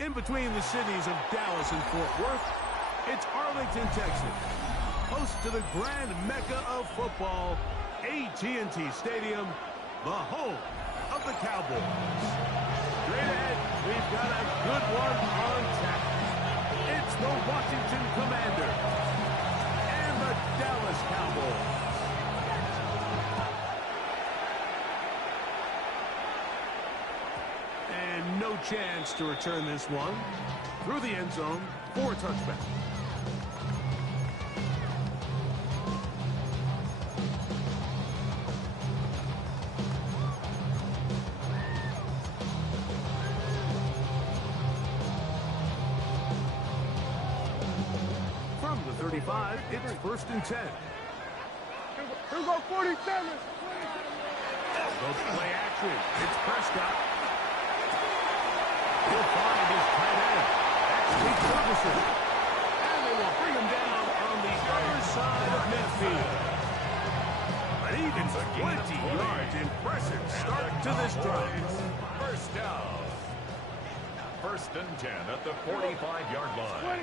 In between the cities of Dallas and Fort Worth, it's Arlington, Texas, host to the grand mecca of football, AT&T Stadium, the home of the Cowboys. Straight ahead, we've got a good one on tap. It's the Washington Commanders and the Dallas Cowboys. And no chance to return this one through the end zone for a touchback. From the 35, it's 1st and 10. Here we go, 47. Goes play action. It's Prescott. He'll find his tight end. Actually Ferguson. And they will bring him down on the other side of midfield. But even 20 yards. Impressive start to this drive. First down. 1st and 10 at the 45-yard line.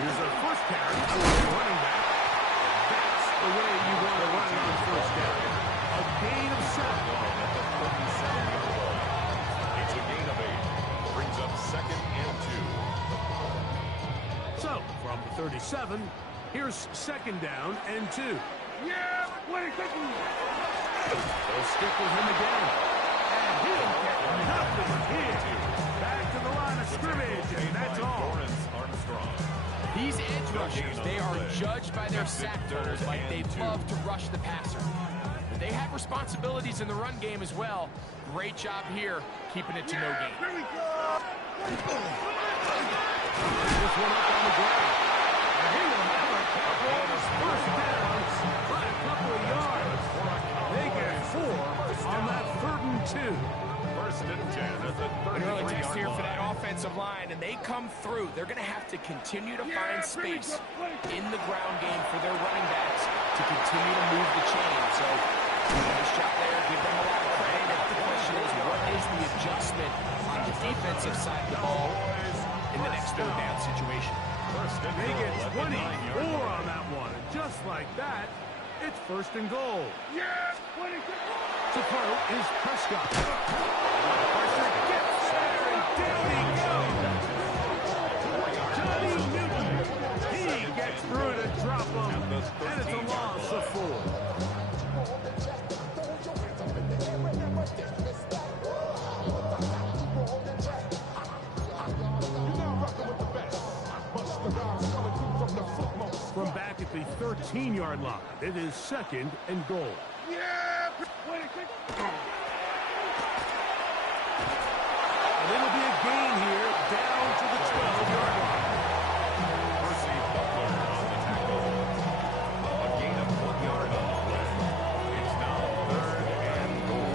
Here's a first carry for the running back. That's the way you want to run it on first down. A gain of 7. At the 47-yard line. It's a gain of 8. Brings up 2nd and 2. So, from the 37, here's 2nd down and 2. Yeah, 26. They'll stick with him again. And he'll get nothing here. Back to the line of scrimmage, and that's all. These edge rushers, they are judged by their sack totals like they love to rush the passer. But they have responsibilities in the run game as well. Great job here, keeping it to no gain. Here we go. This one up on the ground. And he will have a couple of his first downs by a couple of yards. They get 4 on that 3rd and 2. 1st and 10 at the An early 33-yard test here for line. that offensive line, and they come through. They're going to have to continue to find space in the ground game for their running backs to continue to move the chain. So, nice job there. Give them a lot of credit. The question is, what is the adjustment on the defensive side of the ball in the next 3rd down situation? They get 24 on that one. And just like that, it's 1st and goal. Yeah, 26. To throw is Prescott. Pressure gets there, and down he goes. Johnny Newton. He gets through to drop him, and it's a loss of 4. From back at the 13-yard line, it is 2nd and goal. Yeah, 26. And it'll be a gain here down to the 12-yard line. Percy Butler on the tackle. A gain of 1 yard on the play. It's now 3rd and goal.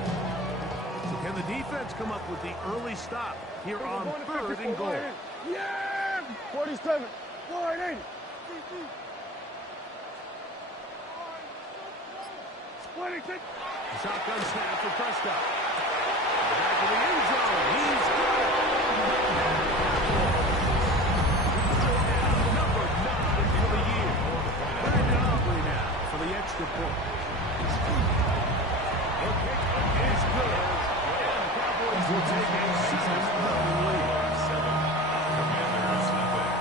So can the defense come up with the early stop here on 3rd and goal? Yeah, 47. 480. 26. Shotgun snap for Prescott. Back to the end zone. He's got it. Number 9 for the year. Brandon Aubrey now for the extra point. The kick is good. And the Cowboys will take a 7-0 lead. Commanders nothing.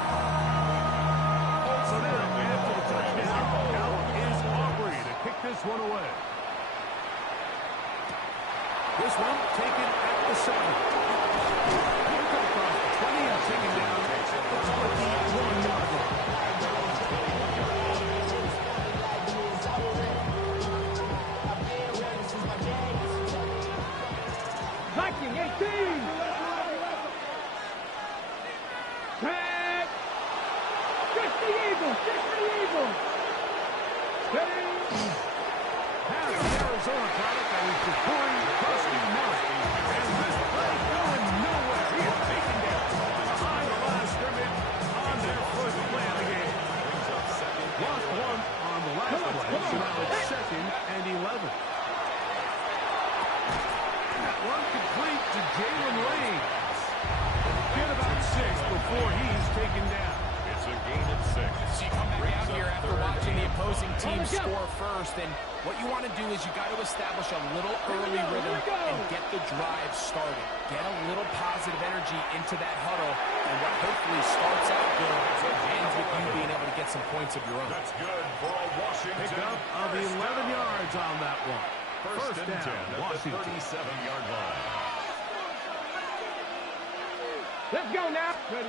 So now, after the touchdown, now is Aubrey to kick this one away. This one taken at the 7. He'll come across the 20 and taken down at the 21-yard line. 1918. Tag. Just the Eagles. Just the Eagles. Steady. Pass the Arizona product that is Jabari Dusty Murray. And this play going nowhere. He is taken down behind the line of scrimmage on their first play of the game. Lost one on the last play, so now it's 2nd and 11. That one complete to Jalen Lane. Get about 6 before he's taken down. It's a gain of 6. So you come back out here after watching the opposing team score first, and what you want to do is you got to establish a little early rhythm and get the drive started. Get a little positive energy into that huddle, and what hopefully starts out good ends with you being able to get some points of your own. That's good for a Washington. Pickup of 11 yards on that one. First and 10 down, at the Washington. 37-yard line. Let's go now. Ready,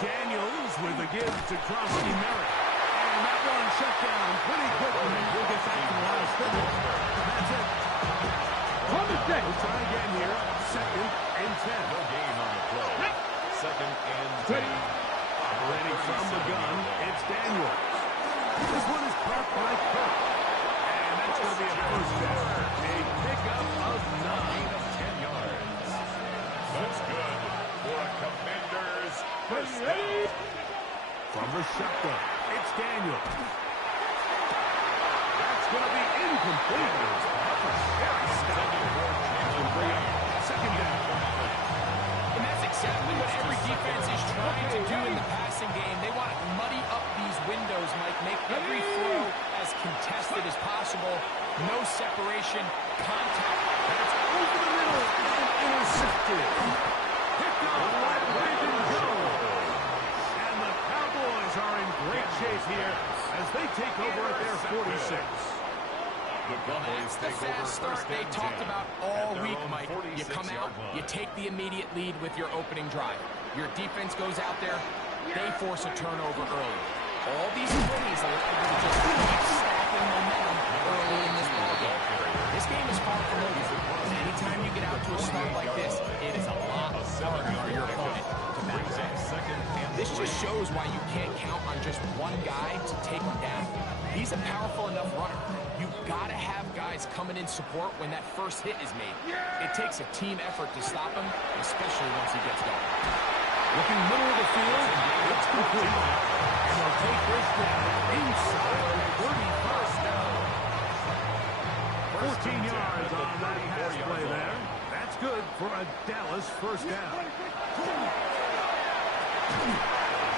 Daniels with the give to Crosby Merritt. And that one shut down pretty quickly. We'll get back to the line of scrimmage. That's it. We'll try again here. 2nd and 10. No gain on the play. 2nd and 10. Operating from the gun, it's Daniels. This one is caught by Kirk. And that's going to be a first down. A pickup of 9 of 10 yards. That's good for a Commanders first down. From the shotgun, it's Daniels. That's going to be incomplete. Second down. And that's exactly what every defense is trying to do in the passing game. They want to muddy up these windows, Mike, make every throw as contested as possible. No separation, contact. That's over the middle and intercepted. Picked up by Brandon Jones. And the Cowboys are in great shape here as they take over at their 46. That's the fast start they talked about all week, Mike. You come out, you take the immediate lead with your opening drive. Your defense goes out there, they force a turnover early. All these plays allow you to just keep stacking momentum early in this ballgame. This game is far from over. And anytime you get out to a start like this, it is a lot harder for your opponent to battle back. This just shows why you can't count on just one guy to take him down. He's a powerful enough runner. You've got to have guys coming in support when that first hit is made. It takes a team effort to stop him, especially once he gets going. Looking middle of the field, it's complete. And they'll take this down inside the 31st down. 14 yards on that pass play there. That's good for a Dallas first down.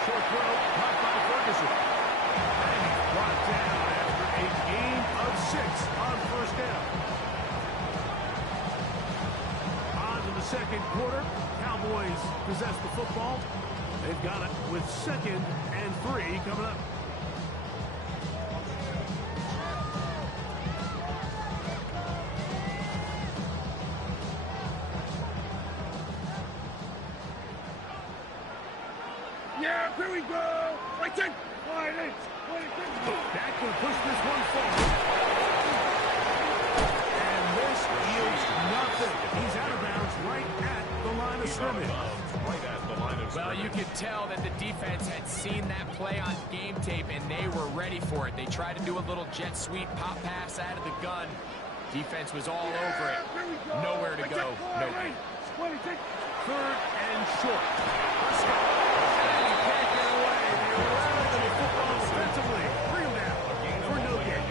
Short throw, caught by Ferguson. And he's brought down after a gain of 6 on first down. On to the second quarter. Cowboys possess the football. They've got it with 2nd and 3 coming up. Yeah, here we go. Right there. Wide eight. Dak will push this one forward. And this yields nothing. He's out of bounds right at the line of scrimmage. Well, you could tell that the defense had seen that play on game tape, and they were ready for it. They tried to do a little jet sweep pop pass out of the gun. Defense was all over it. Nowhere to go. No gain. 3rd and short. Let's go. And he can't get away. They're running the football defensively. Bring him down for no gain.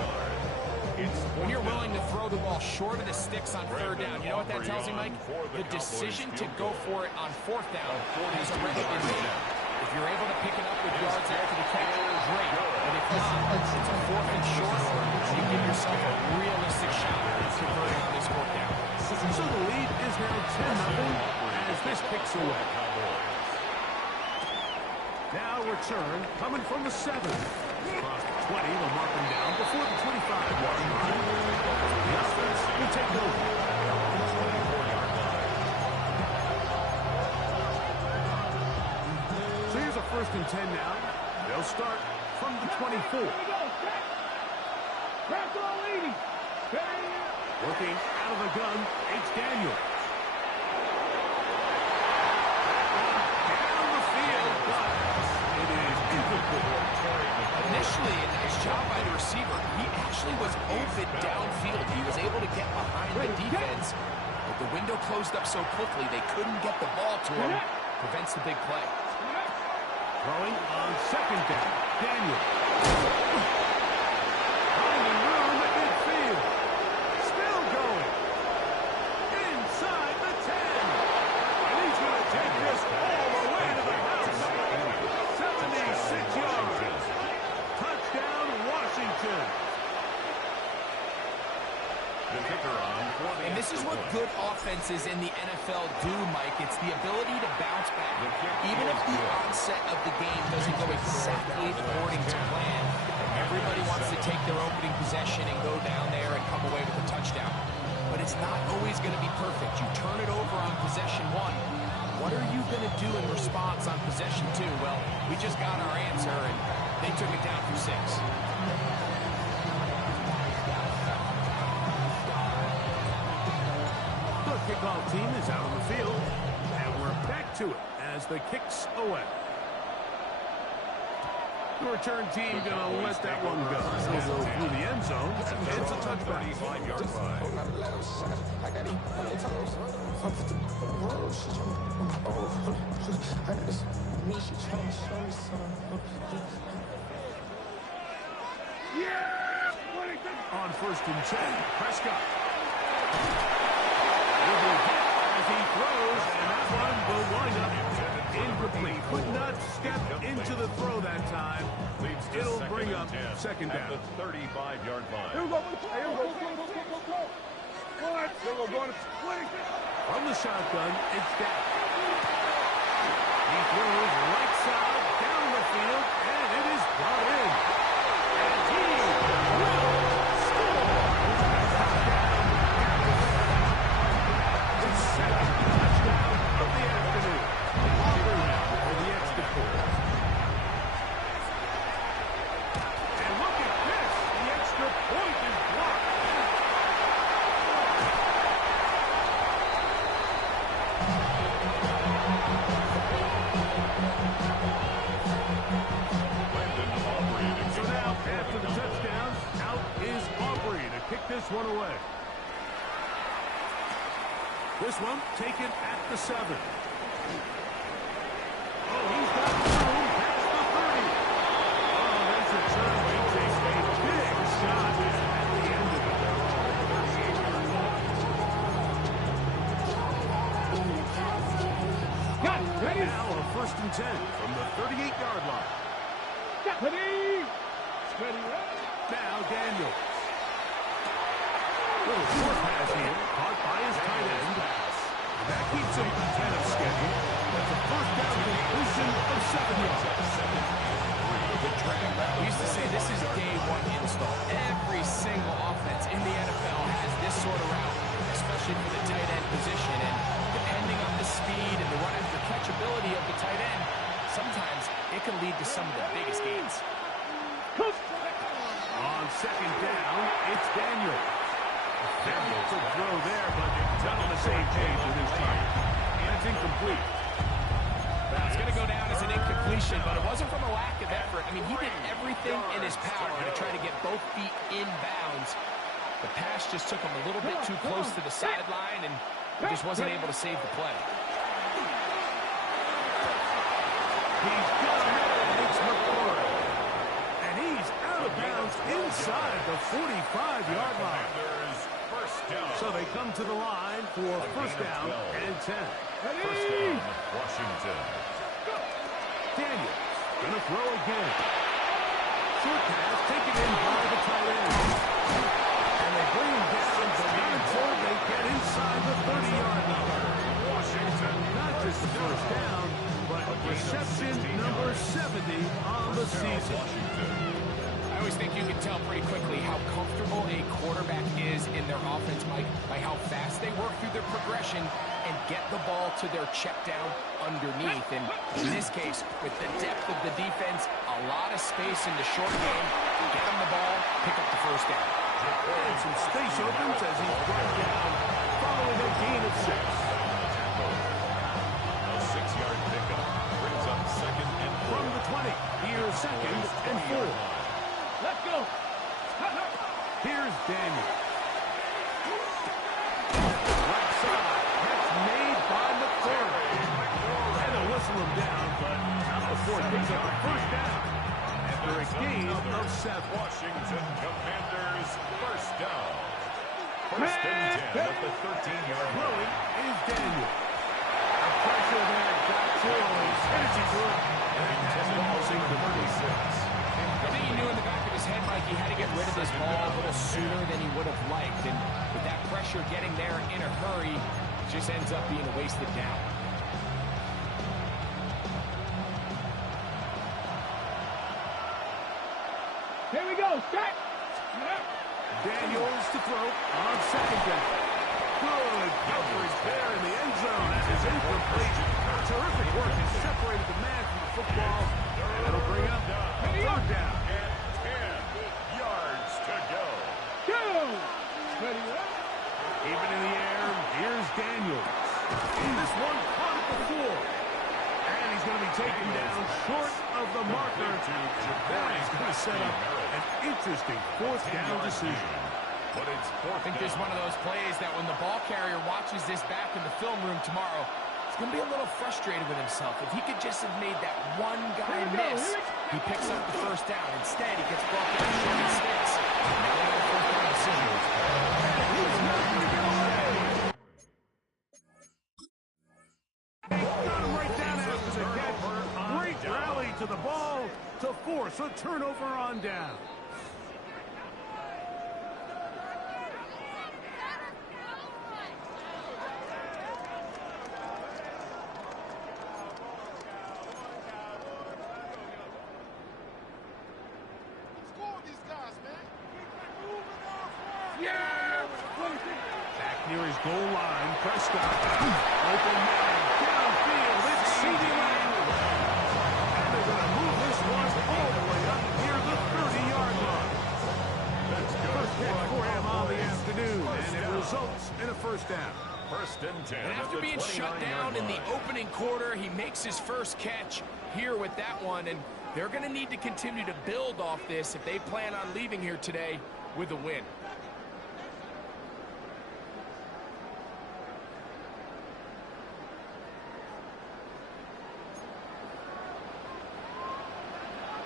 When you're willing to throw the ball short of the sticks on 3rd down, you know what that tells you, Mike? The decision to go for it on 4th down has already been made. If you're able to pick it up with yards after the catch, great. But if not, it's a 4th and short, and you give yourself a realistic shot at converting on this 4th down. So the lead is now 10-0 as this kicks away. Now return coming from the 7. Across the 20, they'll mark him down before the 25-yard line. The offense will take over. So here's a 1st and 10 now. They'll start from the 24. Working out of the gun, it's Daniels. Down the field, but it is incomplete. Initially, a nice job by the receiver. He actually was open downfield. He was able to get behind the defense, but the window closed up so quickly they couldn't get the ball to him. Prevents the big play. Throwing on second down. Daniel. Finding room at midfield. Still going. Inside the 10. And he's going to take this all the way to the house. 76 yards. Touchdown, Washington. The kicker on for the And this is what good offenses in the NFL do, Mike. It's the ability to bounce back. Even if the onset of the game doesn't go exactly according to plan, everybody wants to take their opening possession and go down there and come away with a touchdown. But it's not always going to be perfect. You turn it over on possession 1. What are you going to do in response on possession 2? Well, we just got our answer, and they took it down for 6. Kickoff team is out on the field, and we're back to it as the kick's away. The return team going to let that one go. They'll go through the end zone, and it's a touchback. 35-yard line. On first and 10, Prescott. Will be hit as he throws, and that one will wind up incomplete. Could not step into the throw that time. It'll bring up second down. At the 35-yard line. Here we go. Here we go. What? Here we go. From the shotgun, it's Dak. He throws right side down the field, and it is brought in. And he will score. His second touchdown of the afternoon. Auburn for the extra point. And look at this. The extra point is blocked. So now, after the touchdown, out is Aubrey to kick this one away. This one taken at the 7. Oh, he's got room past the 30. Oh, that's a turn. He takes a big shot at the end of it. Now a first and 10 from the 38-yard line. Now Daniels. Little short pass here, caught by his tight end. That keeps him ahead of schedule. That's a first down completion of 7 yards. We used to say this is day 1 install. Every single offense in the NFL has this sort of route, especially for the tight end position. And depending on the speed and the run after catch ability of the tight end, sometimes it can lead to some of the biggest gains. On second down, it's Daniels. Daniels will throw there, but not on the same page with his target. That's incomplete. It's going to go down as an incompletion, but it wasn't from a lack of effort. I mean, he did everything in his power to try to get both feet in bounds. The pass just took him a little bit too close to the sideline, and he just wasn't able to save the play. He's got him there. It's McCoy. And he's out of bounds inside the 45-yard line. So they come to the line for first down and 10. First down, Washington. Daniels going to throw again. Short pass taken in by the tight end. And they bring him down, but not until they get inside the 30-yard line. Washington, not just the first down, but reception number 70 on the season. I always think you can tell pretty quickly how comfortable a quarterback is in their offense, Mike, by how fast they work through their progression and get the ball to their check down underneath. And in this case, with the depth of the defense, a lot of space in the short game, get him the ball, pick up the first down. And some space opens as he's brought down following a gain of 6. A 6-yard pickup brings up second and 4. From the 20, here's second and 4. Let's go. Here's Daniel. Right side. That's made by McCord. And they'll whistle him down, but not before it picks up a first down. After a gain of 7. Washington Commanders first down. First and 10 at the 13-yard line. Throwing is Daniel. The pressure there got to him. He's energy to it. And has him losing to 36. I think he knew in the back of his head, Mike, he had to get rid of this ball a little sooner than he would have liked. And with that pressure getting there in a hurry, it just ends up being a wasted down. Here we go. Strike. Daniels to throw on second down. Good coverage there in the end zone. That is incomplete. Terrific work has separated the man from the football. That'll bring up third down. And 10 yards to go. Go. Ready up. Even in the air, here's Daniels. This one caught at the 4. And he's going to be taken down short of the marker. That is going to set up an interesting fourth down decision. But it's I think there's one of those plays that when the ball carrier watches this back in the film room tomorrow, he's going to be a little frustrated with himself. If he could just have made that one guy miss, he picks up the first down. Instead, he gets brought down short and sticks. Now they have a fourth down decision. He's not going to get away. Got him right down after the catch. Great rally to the ball to force a turnover on down. Back near his goal line, Prescott. Open man, downfield, it's CeeDee Lamb. And they're going to move this one all the way up near the 30-yard line. First catch for him on the afternoon, and it results in a first down. First and 10. And after being shut down in the opening quarter, he makes his first catch here with that one, and they're going to need to continue to build off this if they plan on leaving here today with a win.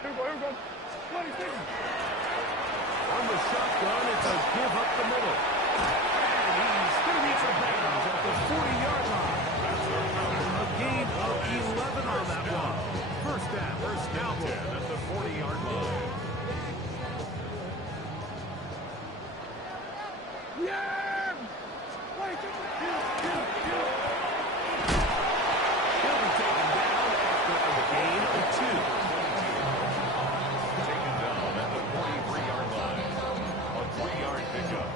Here we go. 26. On the shotgun, it's a give up the middle. And he's going to be out of bounds at the 40-yard line. A gain of 11 on that one. First down, Cowboys. At the 40-yard line. Yeah. 26. He'll be taken down after a gain of 2. Taken down at the 43-yard line. A 3-yard pickup.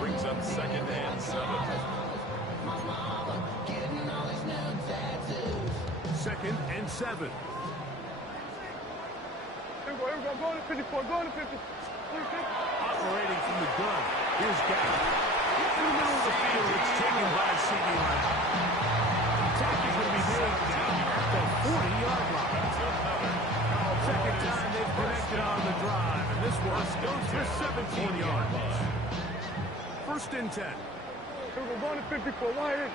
Brings up second and 7. Second and 7. Here we go. Going to 54. Going to 50. 26. Operating from the gun. Here's Gavin. In the middle of the field, it's taken by CeeDee Lamb. Attack is going to be made down at the 40-yard line. Second time they've connected on the drive, and this one goes for 17 yards. First and 10. Here we go. Going to 54. Wide.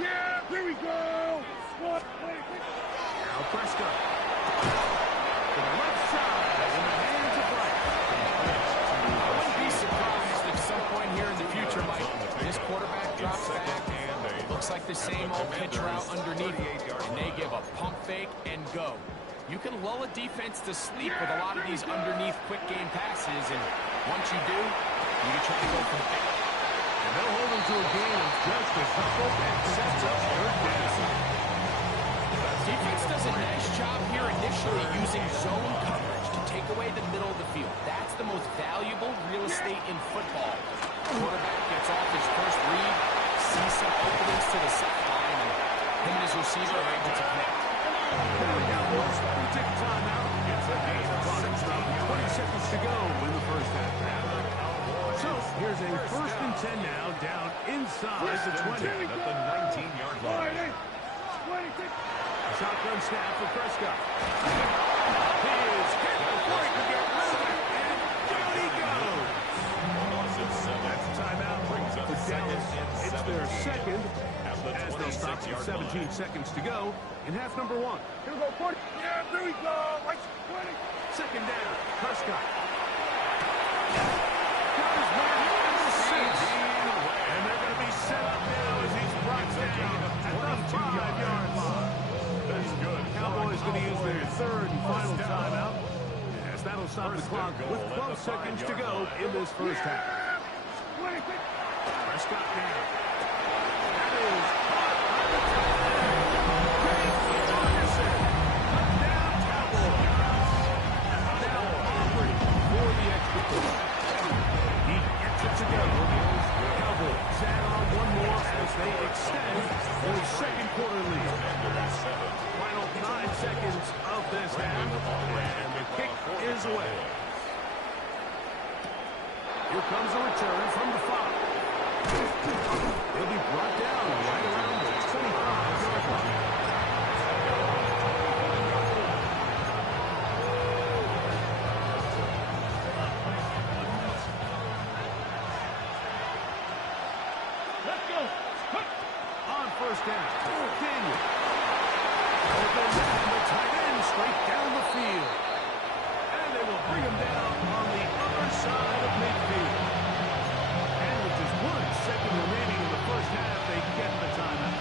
Yeah. Here we go. What? 26. Now Prescott. To the left side, in the hands of Wright. I wouldn't be surprised if some point here in the future, Mike, this quarterback drops back. Looks like the same old pitch route underneath him, and they give a pump fake and go. You can lull a defense to sleep with a lot of these underneath quick game passes, and once you do, you can try to go from there. And they'll hold him to a gain of just a couple and sets up third down. Defense does a nice job here initially using zone coverage to take away the middle of the field. That's the most valuable real estate in football. Quarterback gets off his first read, sees some openings to the sideline, and him and his receiver are able to connect. Cowboys, we take a timeout. It's a gain of 20 seconds to go in the first half. So here's a first and 10 now, down inside the 20. At the 19-yard line. 26. Shotgun snap for Prescott. He is hit 13 seconds to go in half number 1. Here we go, 40. Yeah, there we go. Like 20. Second down, Prescott. Got his man in the 6. And they're going to be set up now as he's brought down at the 5-yard line. That's good. Cowboys going to use their third and final timeout, as that'll stop the clock with 12 seconds to go in this first half. Prescott down. That is caught by the tight end. James Ferguson. Touchdown, Cowboys. Now Aubrey for the extra point. He gets it to go. Cowboys add on one more as they extend their second quarter lead. Final 9 seconds of this half, and the kick is away. Here comes a return from the 5. He'll be brought down right around the 25-yard line. Let's go. On first down, Daniel. Open man, the tight end straight down the field. And they will bring him down on the other side of midfield. And with just 1 second remaining in the first half, they get the timeout.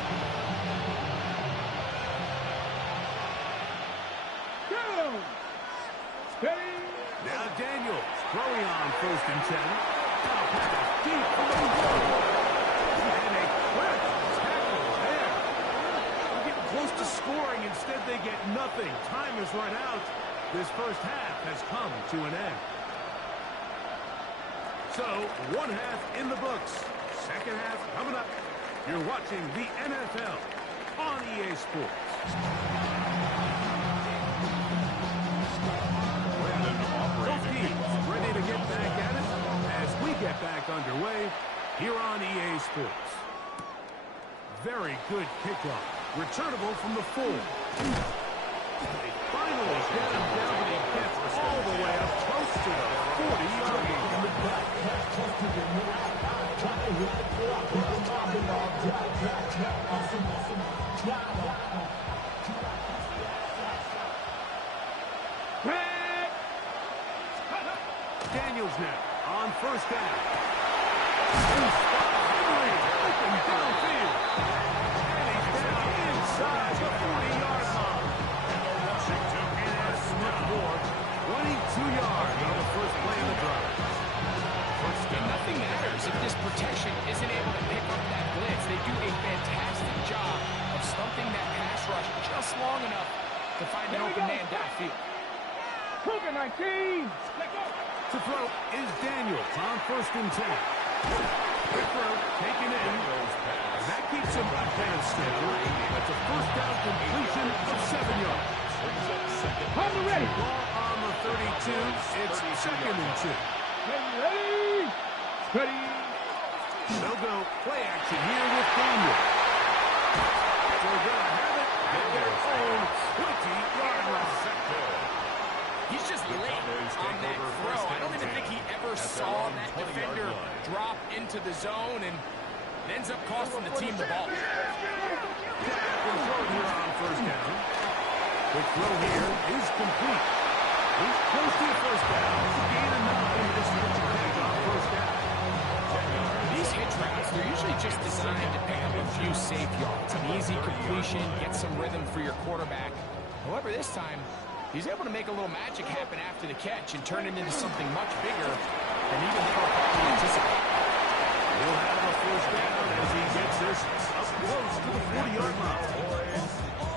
Go. Steady. Now Daniels throwing on first and 10. Now pass deep for the goal. And a quick tackle there. They're getting close to scoring. Instead, they get nothing. Time is run out. This first half has come to an end. So, one half in the books. Second half coming up. You're watching the NFL on EA Sports. Both teams ready to get back at it as we get back underway here on EA Sports. Very good kickoff. Returnable from the 4. They finally get him down, but he gets all the way up close to the 40-yard line. Daniels now on first down. Henry open downfield. And he's down inside the 40-yard line. And that's much more. 22 yards on the first play of the drive. And nothing matters if this protection isn't able to pick up that blitz. They do a fantastic job of stumping that pass rush just long enough to find an open man downfield. Cougar 19. Let go. To throw is Daniels on first and 10. Quick throw, taken in. And that keeps him ahead of schedule. That's a first down completion of 7 yards. Hold it ready. Ball on the 32. It's second and 2. Ready. Ready. They'll go play action here with Daniel. They're going to have it at their own 20-yard line. He's just late on that throw. I don't even think he ever saw that defender drop into the zone, and it ends up costing the team the ball. Throw here on first down. The throw here is complete. He's close to the first down. Gain of 9. This is on first down. These hitch routes, they're usually just designed to pick up a few safe yards. An easy completion, get some rhythm for your quarterback. However, this time, he's able to make a little magic happen after the catch and turn it into something much bigger than even they were probably anticipating. He'll have a first down as he gets this up close to the 40-yard line.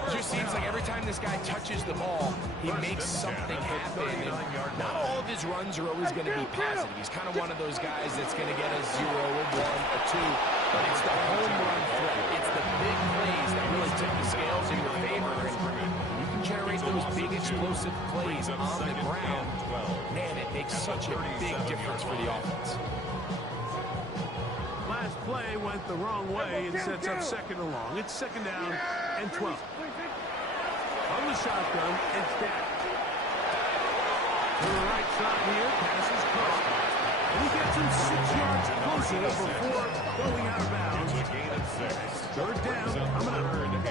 It just seems like every time this guy touches the ball, he makes something happen. And not all of his runs are always going to be positive. He's kind of one of those guys that's going to get a 0, a 1, a 2. But it's the home run threat. It's the big plays that really tip the scales in your favor. And you can generate those big explosive plays on the ground. Man, it makes such a big difference for the offense. Last play went the wrong way and sets up second and long. It's second down and 12. From the shotgun, it's down. To the right side here, passes caught. And he gets him 6 yards closer before going out of bounds. It's a gain of 6. Third down, coming up. Third and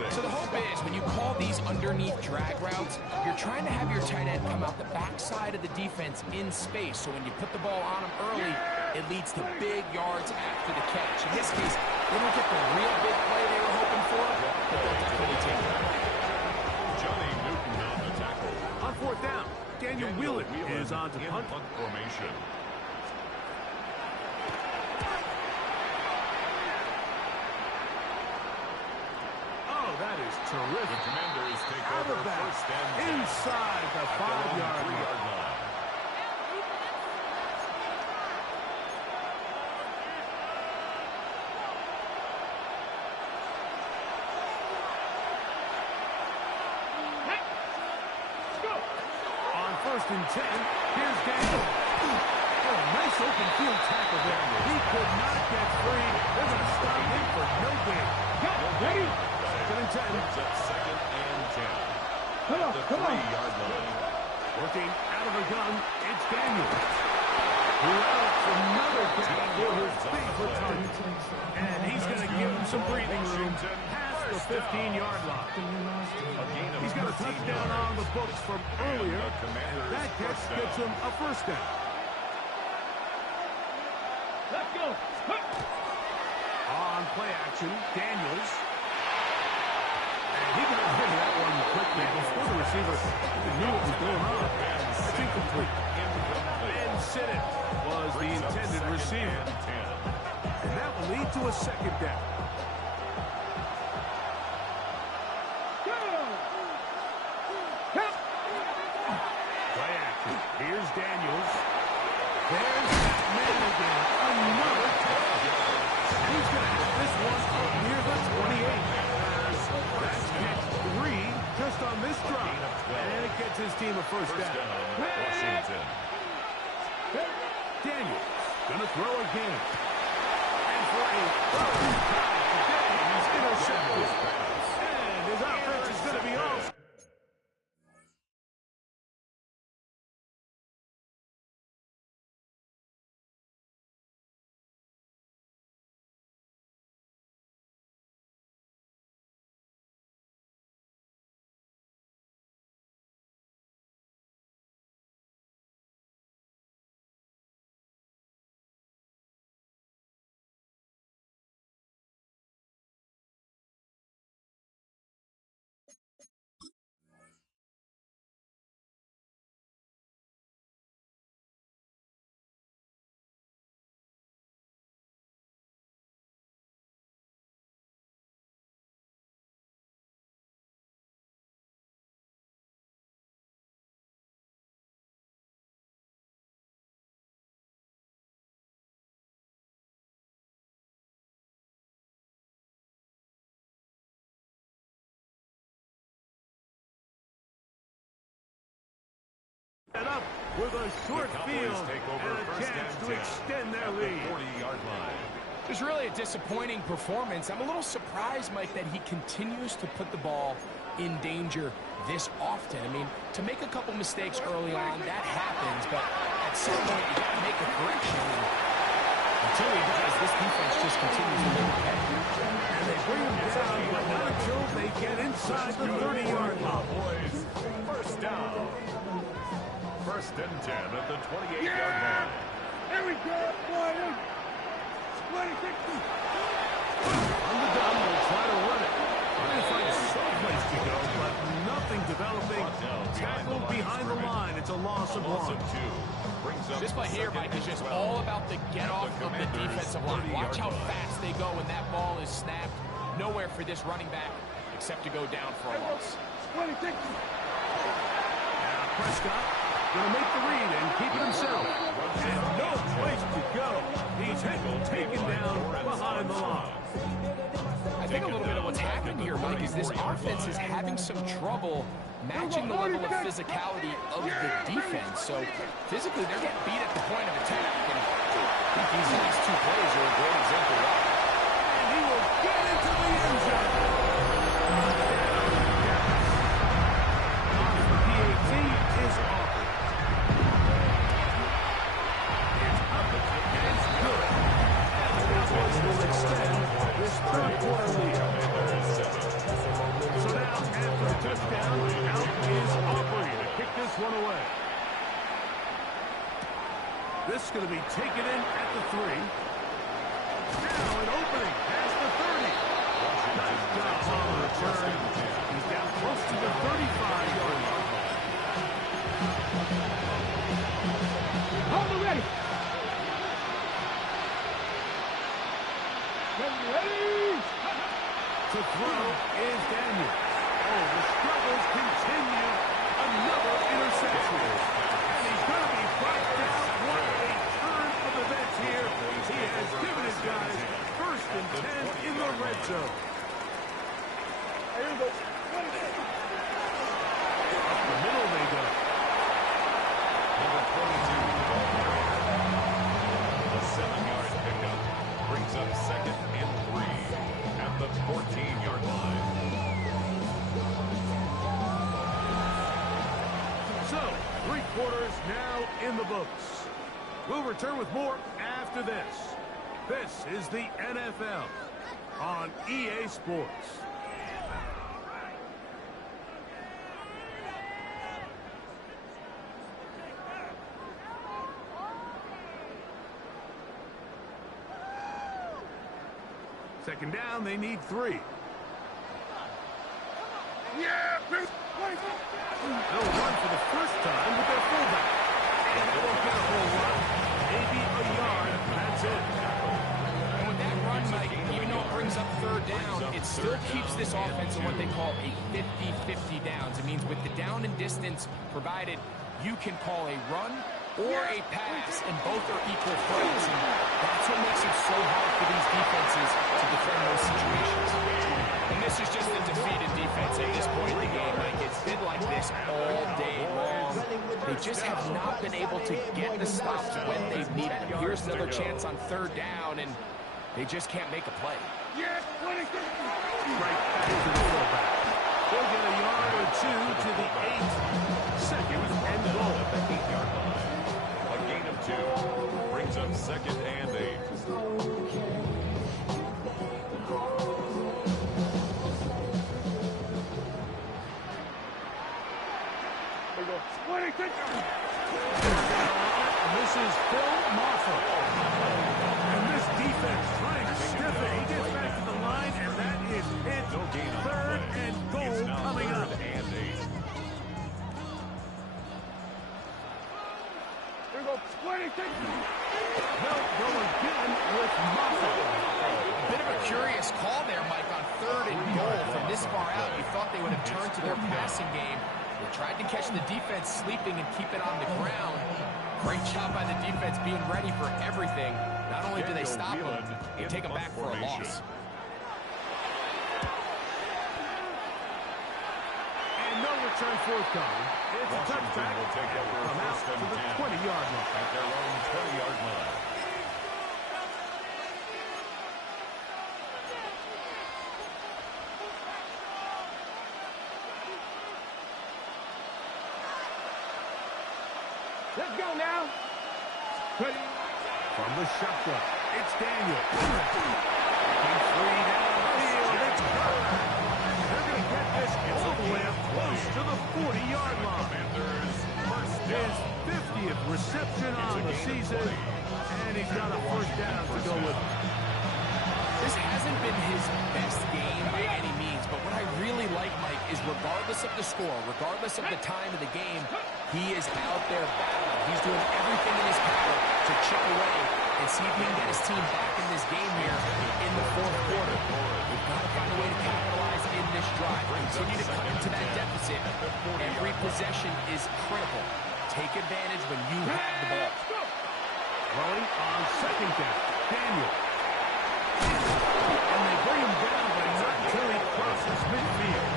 6. So the hope is when you call these underneath drag routes, you're trying to have your tight end come out the backside of the defense in space. So when you put the ball on him early, it leads to big yards after the catch. In this case, they don't get the real big play they were hoping for, but they'll definitely take it. Johnny Newton on the tackle. On fourth down, Daniel Whelan is on to in punt. punt formation. Oh, that is The terrific. Commanders take Out over of that, first and 10. inside the At their own 5-yard 3-yard line. line. On first and 10, here's Daniel. Oh, nice open field tackle there. He could not get free. They're going to stop him for no gain. Ready? Second and 10. It's at second and 10. Come on, At the come on. 3-yard line. Working out of the gun, it's Daniel. Who routes another back for his favorite target. And he's going to give him some breathing room past the 15-yard line. He's got a touchdown on the books from earlier. And that catch gets him a first down. Let's go. On play action, Daniels. And he got rid of that one quickly before the receiver even knew what was going on. It's incomplete. And Sinnott was the intended receiver. And that will lead to a second down. Play action. Here's Daniels. There's that man again. Another touchdown. And he's going to have this one up near the 28. That's catch 3 just on this drive. And it gets his team a first down. Washington. Daniels going to throw again. And for a third time today, he's intercepted. And his offense is going to be off. Up with a short field and a chance to extend their lead. 40-yard line. It's really a disappointing performance. I'm a little surprised, Mike, that he continues to put the ball in danger this often. I mean, to make a couple mistakes early on, that happens, but at some point you got to make a correction. And until he does, this defense just continues to live ahead. And they bring him down, but not until they get inside the 30-yard line. Cowboys, first down. First and 10 at the 28-yard line. Here we go. 26. On the gun, they'll try to run it. Trying to find someplace to go, but nothing developing. Tackled behind the line. It's a loss of Loss one. of 2. Brings up This play here, Mike, is just all about the get-off of the defensive line. Watch how fast they go when that ball is snapped. Nowhere for this running back except to go down for a loss. 26. Now Prescott going to make the read and keep it himself. And no place to go. He's taken down behind the line. I think a little bit of what's happened here, Mike, is this offense is having some trouble matching the level of physicality of the defense. So physically, they're getting beat at the point of attack. And I think these next two plays are a great example of that. And he will get into the end zone. PAT is offered. It's away. This is going to be taken in at the 3. Now an opening past the 30. Nice job on the return. He's down close to the 35-yard line. Hold it ready. Ready. To throw is Daniel. Oh, the struggles continue. Another interception. And he's going to be brought down. What a turn of events here. He has given his guys 1st and 10 in the red zone. Here we go. Up the middle they go. Number 22. The 7-yard pickup brings up 2nd and 3 at the 14-yard line. So, 3 quarters now in the books. We'll return with more after this. This is the NFL on EA Sports. Second down, they need 3. Yeah, They'll run for the first time with their fullback. And they won't get a whole lot. Maybe a yard. That's it. And with that run, Mike, even though it brings up 3rd down, it still keeps this offense in what they call a 50-50 downs. It means with the down and distance provided, you can call a run or a pass, and both are equal threats. And that's what makes it so hard for these defenses to defend those situations. And this is just a defeated defense at this point in the game. Like, it's been like this all day long. They just have not been able to get the stops when they've needed them. Here's another chance on 3rd down, and they just can't make a play. Yeah, Right back to the fullback. They'll get a yard or 2 to the 8. 2nd and goal. At the 8-yard line. A gain of 2 brings up 2nd and 8. This is Phil Moffa. And this defense trying to stiff it. He gets back to the line, and that is it. 3rd and goal coming up. And 8. Here we go. They'll go again with Moffa. Bit of a curious call there, Mike, on 3rd and goal from this far out. You thought they would have turned to their passing game. They tried to catch the defense sleeping and keep it on the ground. Great job by the defense being ready for everything. Not only do they stop them, they take them back for a loss. And no return forthcoming. It's a touchback. Will take over Come out 1st to the and 10 20-yard line. at their own 20-yard line. Let's go now. Ready. From the shotgun, it's Daniel. He's free downfield. It's Kirk. They're going to get this all the way up close to the 40-yard line. His 50th reception on the season, and he's got a 1st down to go with it. This hasn't been his best game by any means, but what I really like, Mike, is regardless of the score, regardless of the time of the game, he is out there battling. He's doing everything in his power to chip away and see if he can get his team back in this game here in the 4th quarter. We've got to find a way to capitalize in this drive. Continue to cut into that deficit. Every possession is critical. Take advantage when you have the ball. Throwing on 2nd down, Daniel. And they bring him down, but not until he crosses midfield.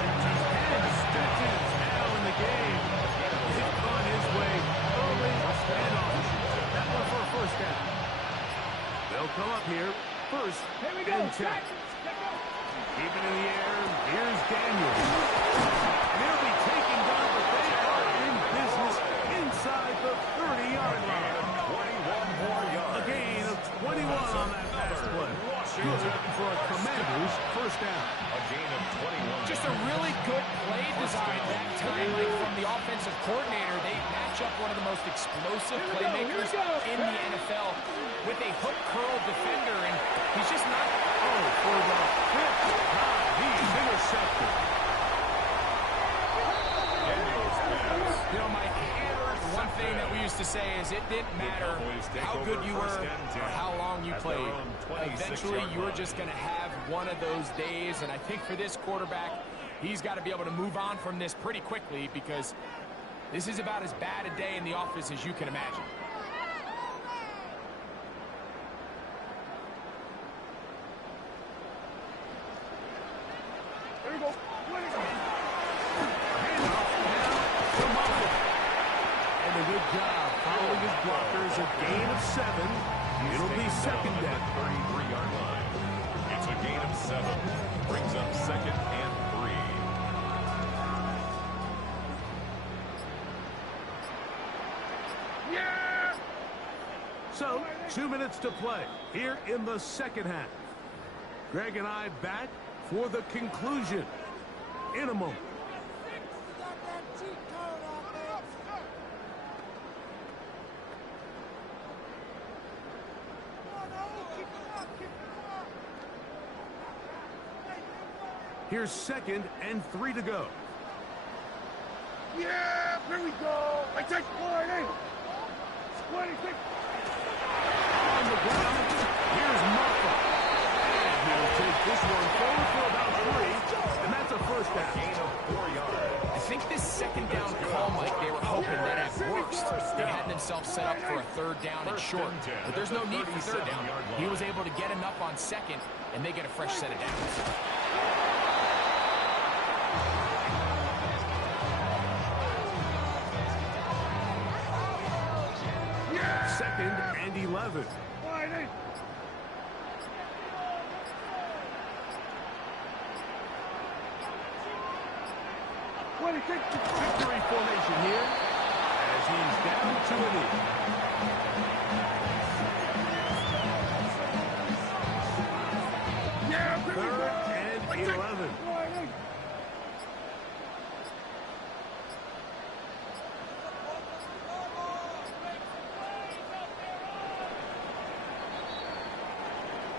And stretches now in the game. He's on his way early and often. That one for a 1st down. They'll come up here 1st and 10. Keeping in the air, here's Daniel. And he'll be taken down, but they are in business inside the 30-yard line. 21 more yards. A gain of 21 on that pass play. Good for a Commanders 1st down. A gain of 21. Just a really good play design that time, like from the offensive coordinator, they match up one of the most explosive playmakers in the NFL with a hook curl defender, and he's just not... Oh, for the fifth time, he's intercepted. You know, Mike, one thing that we used to say is it didn't matter how good you were or how long you played. Eventually, you're just going to have one of those days, and I think for this quarterback, he's got to be able to move on from this pretty quickly because this is about as bad a day in the office as you can imagine. There we go. And a good job following his blockers. A gain of 7. It'll be second down. 33-yard line. It's a gain of 7. Brings up second and 3. Yeah! So, 2 minutes to play here in the second half. Greg and I back for the conclusion in a moment. Here's second and 3 to go. Yeah! Here we go! I take line in! 26! On the ground, here's Murphy. And he'll take this one forward for about 3, and that's a first down. Gain of 4 yards. I think this second down call, Mike, they were hoping that at worst they had themselves set up for a third down and short. But there's no need for third down. He was able to get enough on second, and they get a fresh set of downs. Second and 11. Line in! Victory formation here as he's down to a knee. Yeah! Third and 11. Line in!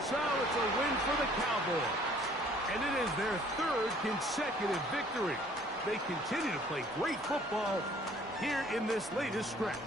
So it's a win for the Cowboys. And it is their 3rd consecutive victory. They continue to play great football here in this latest stretch.